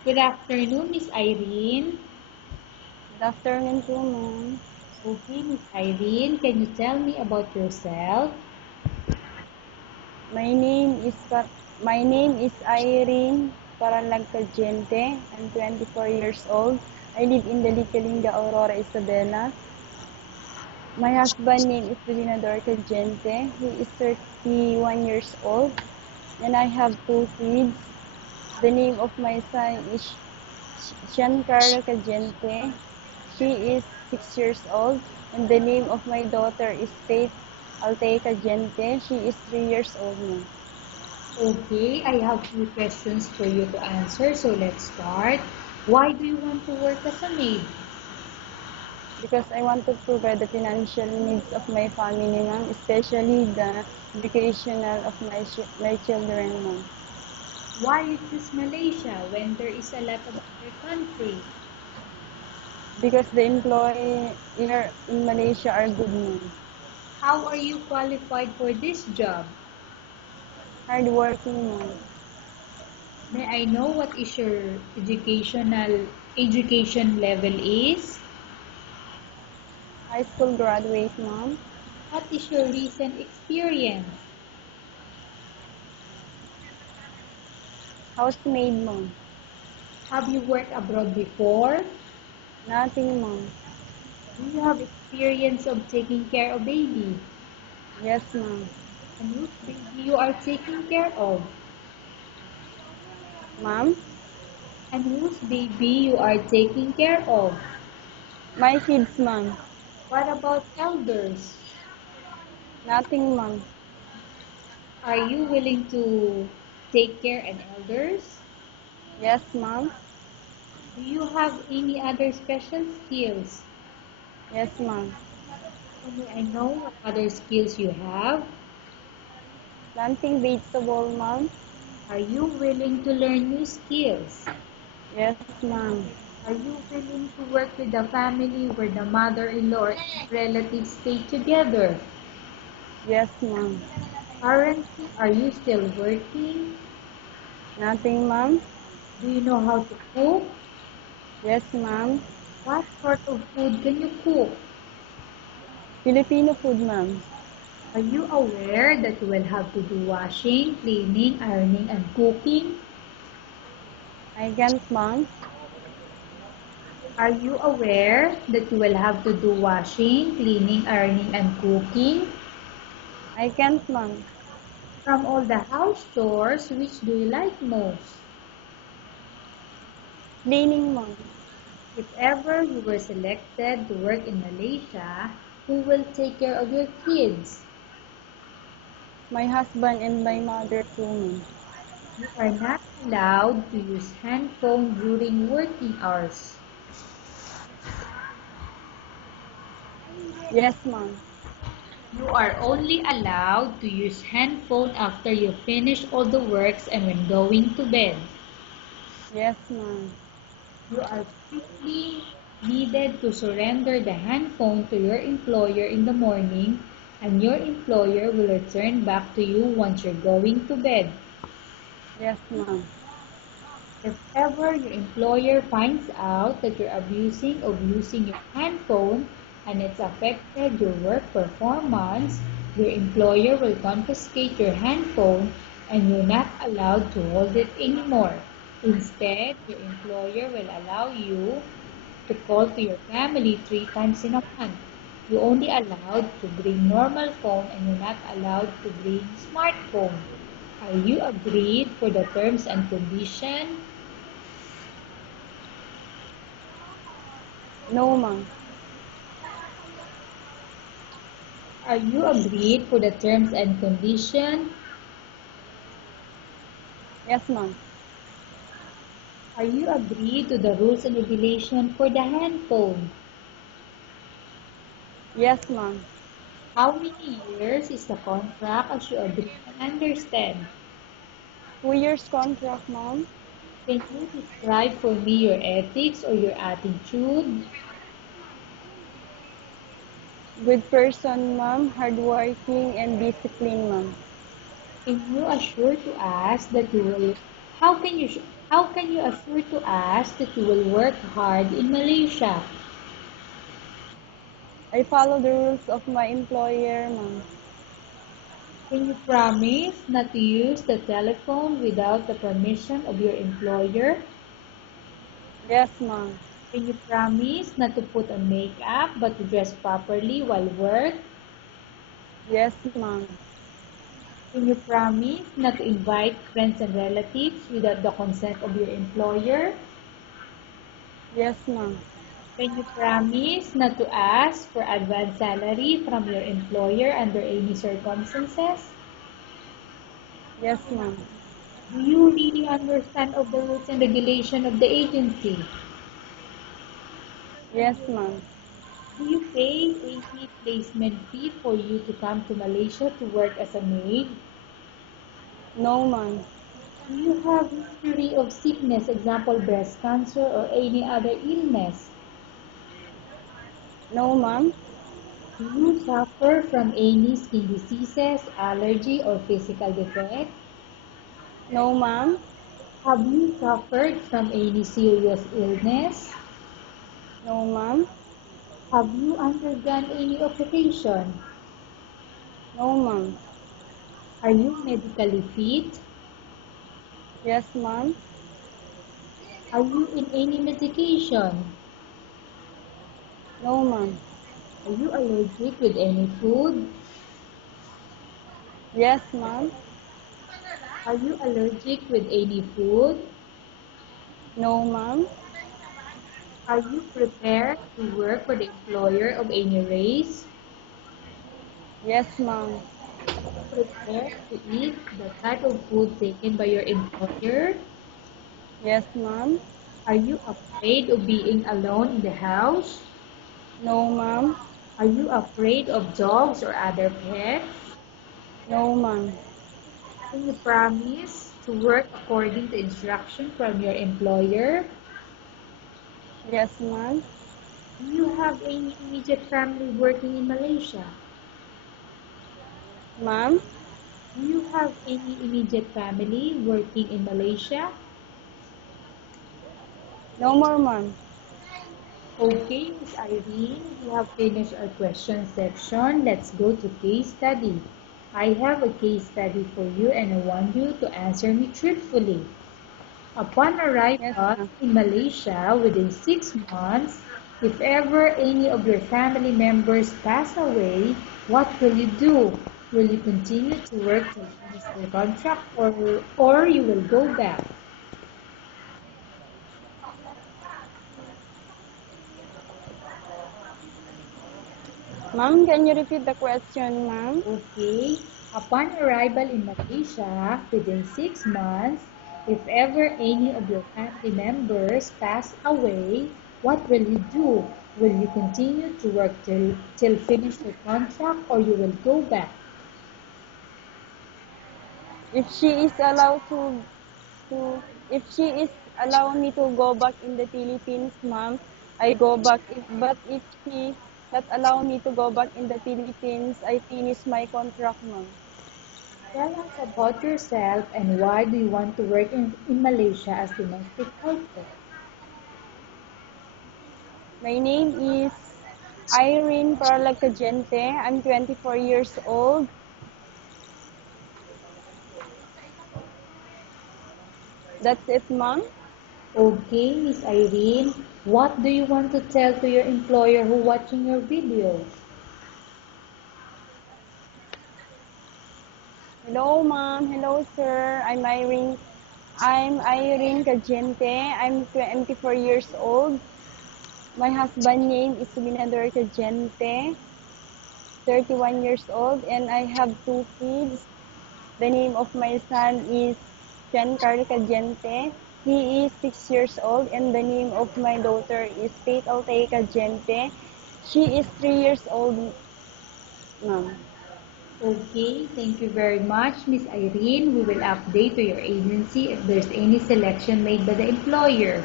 Good afternoon, Miss Irene. Good afternoon po, ma'am. Okay, Miss Irene, can you tell me about yourself? My name is my name is Irene Paralagcagente. I'm 24 years old. I live in Delicalinga, Aurora, Isabela. My husband name is Reginador Cagente. He is 31 years old, and I have two kids. The name of my son is Giancarlo Cagente. She is 6 years old, and the name of my daughter is Faith Altea Cagente. She is 3 years old now. Okay, I have few questions for you to answer, so let's start. Why do you want to work as a maid? Because I want to provide the financial needs of my family, ma'am, especially the educational of my children, ma'am. Why you choose Malaysia when there is a lot of other countries? Because the employee here in Malaysia are good, ma'am. How are you qualified for this job? Hardworking, ma'am. May I know what is your education level is? High school graduate, ma'am. What is your recent experience? Housemaid, ma'am. Have you worked abroad before? Nothing, ma'am. Do you have experience of taking care of baby? Yes, ma'am. And whose baby you are taking care of? Ma'am? And whose baby you are taking care of? My kids, ma'am. What about elders? Nothing, ma'am. Are you willing to take care of elders? Yes, ma'am. Do you have any other special skills? Yes, ma'am. May I know what other skills you have? Planting vegetable, ma'am. Are you willing to learn new skills? Yes, ma'am. Are you willing to work with a family where the mother-in-law or relatives stay together? Yes, ma'am. Currently, are you still working? Nothing, ma'am. Do you know how to cook? Yes, ma'am. What sort of food can you cook? Filipino food, ma'am. Are you aware that you will have to do washing, cleaning, ironing, and cooking? I can't, ma'am. Are you aware that you will have to do washing, cleaning, ironing, and cooking? I can't, ma'am. From all the house chores, which do you like most? Cleaning, ma'am. If ever you were selected to work in Malaysia, who will take care of your kids? My husband and my mother too, ma'am. You are not allowed to use handphone during working hours. Yes, ma'am. You are only allowed to use handphone after you finish all the works and when going to bed. Yes, ma'am. You are strictly needed to surrender the handphone to your employer in the morning, and your employer will return back to you once you're going to bed. Yes, ma'am. If ever your employer finds out that you're abusing or using your handphone and it's affected your work performance, your employer will confiscate your handphone and you're not allowed to hold it anymore. Instead, your employer will allow you to call to your family 3 times in a month. You're only allowed to bring normal phone and you're not allowed to bring smartphone. Are you agreed for the terms and conditions? No, ma'am. Are you agreed for the terms and conditions? Yes, ma'am. Are you agreed to the rules and regulations for the handphone? Yes, ma'am. How many years is the contract as you agree and understand? 2 years contract, ma'am. Can you describe for me your ethics or your attitude? Good person, ma'am. Hardworking and disciplined, ma'am. Can you assure to us that you will How can you how can you assure to us that you will work hard in Malaysia? I follow the rules of my employer, ma'am. Can you promise not to use the telephone without the permission of your employer? Yes, ma'am. Can you promise not to put on makeup but to dress properly while work? Yes, ma'am. Can you promise not to invite friends and relatives without the consent of your employer? Yes, ma'am. Can you promise not to ask for advance salary from your employer under any circumstances? Yes, ma'am. Do you really understand of the rules and regulation of the agency? Yes, ma'am. Do you pay any placement fee for you to come to Malaysia to work as a maid? No, ma'am. Do you have history of sickness, example breast cancer or any other illness? No, ma'am. Do you suffer from any skin diseases, allergy or physical defect? No, ma'am. Have you suffered from any serious illness? No, ma'am. Have you undergone any operation? No, ma'am. Are you medically fit? Yes, ma'am. Are you in any medication? No, ma'am. Are you allergic with any food? Yes, ma'am. Are you allergic with any food? No, ma'am. Are you prepared to work for the employer of any race? Yes, ma'am. Prepared to eat the type of food taken by your employer? Yes, ma'am. Are you afraid of being alone in the house? No, ma'am. Are you afraid of dogs or other pets? No, ma'am. Can you promise to work according to instruction from your employer? Yes, ma'am. Do you have any immediate family working in Malaysia? Ma'am. Do you have any immediate family working in Malaysia? No more, ma'am. Okay, Miss Irene, we have finished our question section. Let's go to case study. I have a case study for you and I want you to answer me truthfully. Upon Yes, arrival ma'am. in Malaysia within 6 months, if ever any of your family members pass away, what will you do? Will you continue to work till finish the contract or you will go back? Ma'am, can you repeat the question, ma'am? Okay. Upon arrival in Malaysia within 6 months, if ever any of your family members pass away, what will you do? Will you continue to work till finish the contract or you will go back? If she is allowed to if she is allow me to go back in the Philippines, ma'am, I go back. If she not allow me to go back in the Philippines, I finish my contract, ma'am. Tell us about yourself and why do you want to work in Malaysia as domestic helper? My name is Irene Parlacagente. I'm 24 years old. That's it, ma'am. Okay, Miss Irene, what do you want to tell to your employer who watching your video? Hello, ma'am. Hello, sir. I'm Irene Cagente. I'm 24 years old. My husband name is Minador Cagente, 31 years old, and I have two kids. The name of my son is Giancarlo Cagente. He is 6 years old, and the name of my daughter is Faith Altay Cagente. She is 3 years old, ma'am. Okay, thank you very much, Miss Irene. We will update to your agency if there's any selection made by the employer.